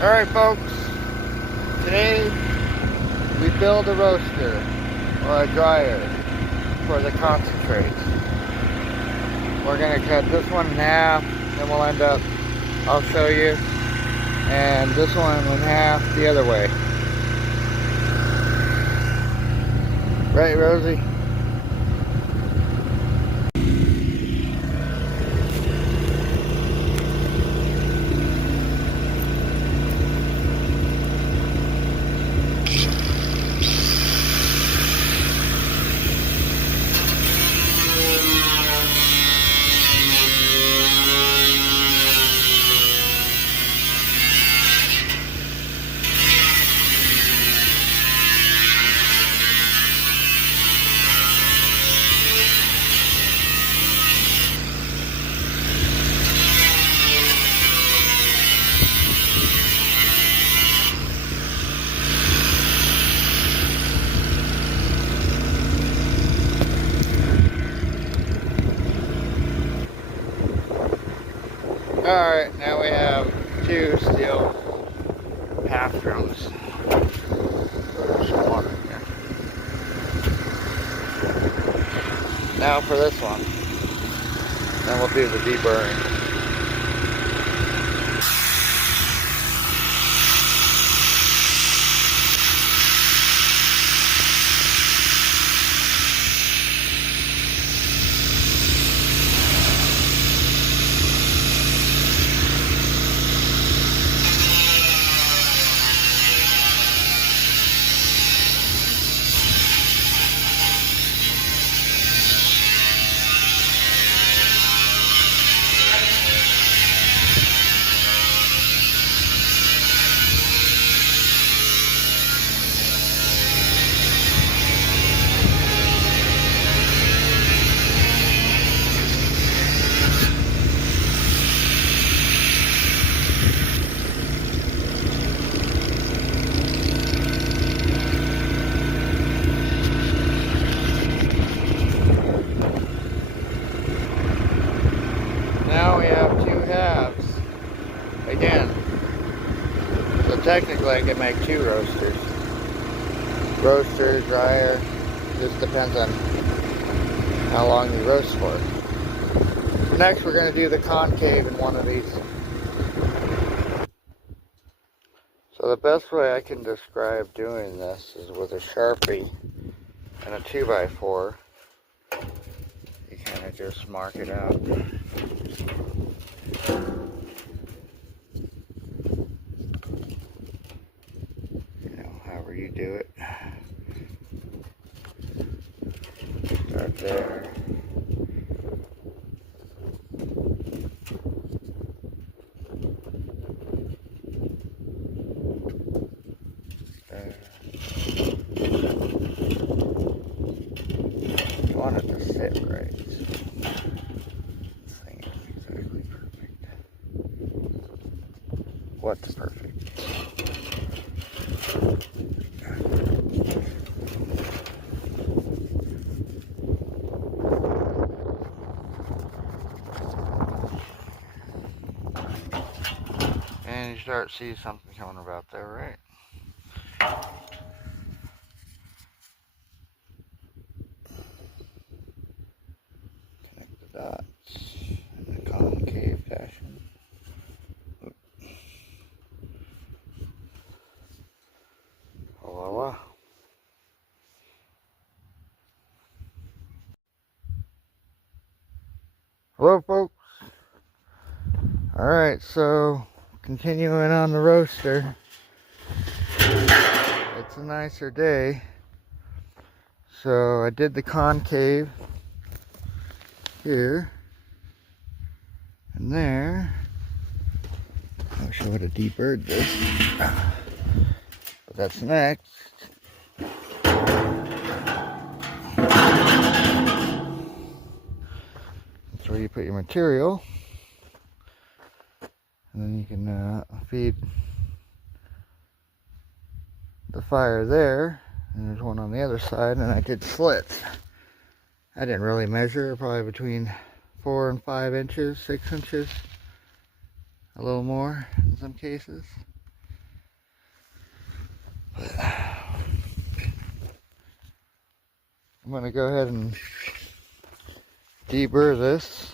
Alright folks, today we build a roaster or a dryer for the concentrate. We're going to cut this one in half, then we'll end up, I'll show you, and this one in half the other way. Right, Rosie? Alright, now we have two steel half drums. There's some water in here. Now for this one, then we'll do the deburring. Now we have two halves. Again, so technically I can make two roasters. Roaster, dryer, just depends on how long you roast for. Next we're going to do the concave in one of these. So the best way I can describe doing this is with a Sharpie and a 2x4. You kind of just mark it out. However you do it. Start there. You want it to sit right. This thing is exactly perfect. What's perfect? And you start to see something coming about there, right? Connect the dots in a concave fashion. Voila. Hello folks. Alright, so continuing on the roaster. It's a nicer day. So I did the concave here and there. I wish I would have deburred this. But that's next. That's where you put your material. And then you can feed the fire there. And there's one on the other side. And I did slits. I didn't really measure, probably between 4 and 5 inches, 6 inches. A little more in some cases. But I'm gonna go ahead and deburr this,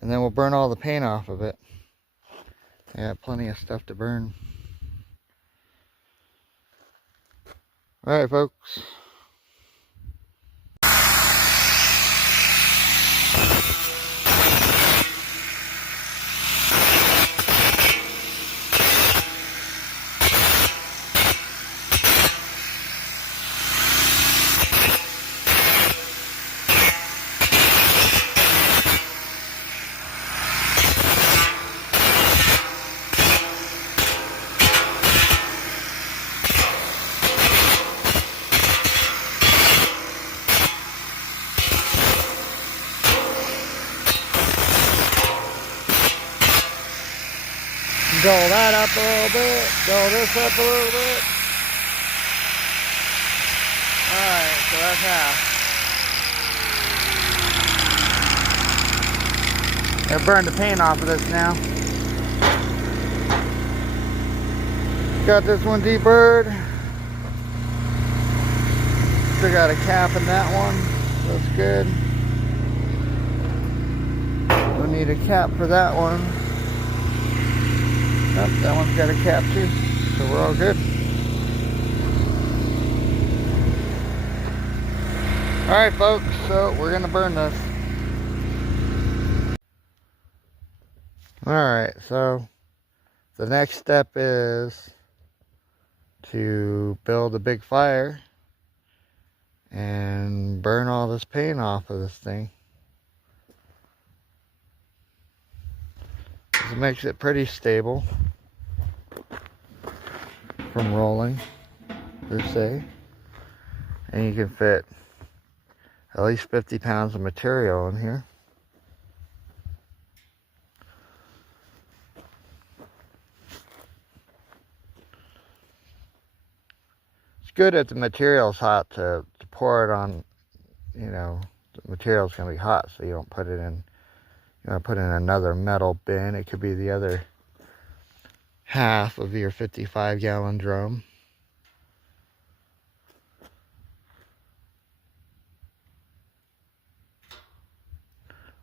and then we'll burn all the paint off of it. I got plenty of stuff to burn. Alright folks. Dull that up a little bit, dull this up a little bit. Alright, so that's half. I burned the paint off of this now. Got this one deburred. Still got a cap in that one. That's good. We'll need a cap for that one. Oh, that one's got a cap too, so we're all good. Alright folks, so we're gonna burn this. Alright, so the next step is to build a big fire and burn all this paint off of this thing. This makes it pretty stable from rolling, per se. And you can fit at least 50 pounds of material in here. It's good if the material's hot to pour it on, you know, the material's going to be hot, so you don't put it in, you want to put in another metal bin. It could be the other half of your 55-gallon drum.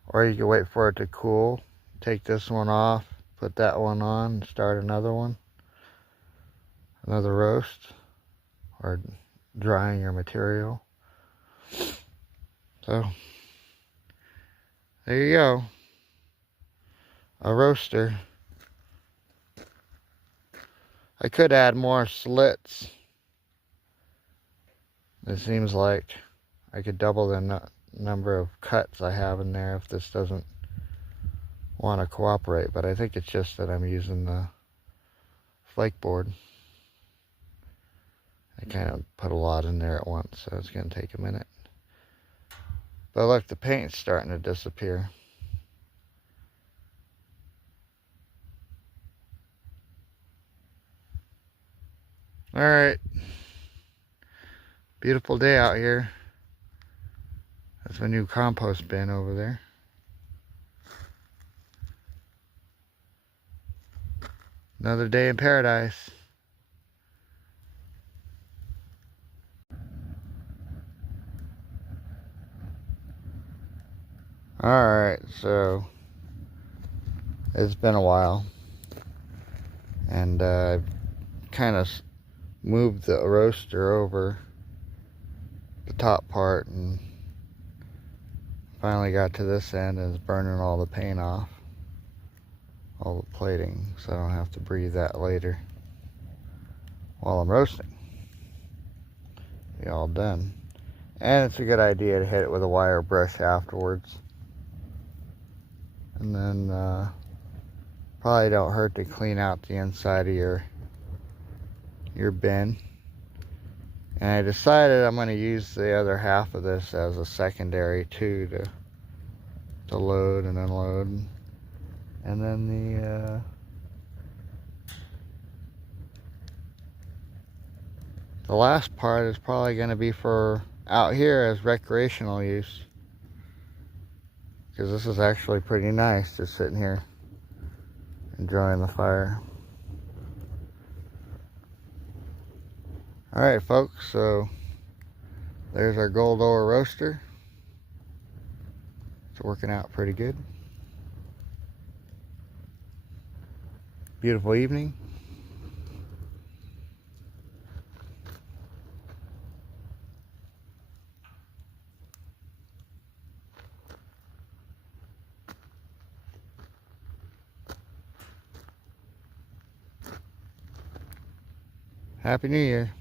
Or you can wait for it to cool, take this one off, put that one on, and start another one. Another roast, or drying your material. So, there you go. A roaster. I could add more slits. It seems like I could double the number of cuts I have in there if this doesn't want to cooperate, but I think it's just that I'm using the flake board. I kind of put a lot in there at once, so it's going to take a minute. But look, the paint's starting to disappear. Alright, beautiful day out here. That's my new compost bin over there. Another day in paradise. Alright, so it's been a while, and I've kind of moved the roaster over the top part and finally got to this end and is burning all the paint off, all the plating, so I don't have to breathe that later while I'm roasting. Be all done. And it's a good idea to hit it with a wire brush afterwards. And then probably don't hurt to clean out the inside of your bin. And I decided I'm going to use the other half of this as a secondary too, to load and unload. And then the last part is probably going to be for out here as recreational use, because this is actually pretty nice, just sitting here enjoying the fire. Alright folks, so there's our Gold Ore roaster. It's working out pretty good. Beautiful evening. Happy New Year.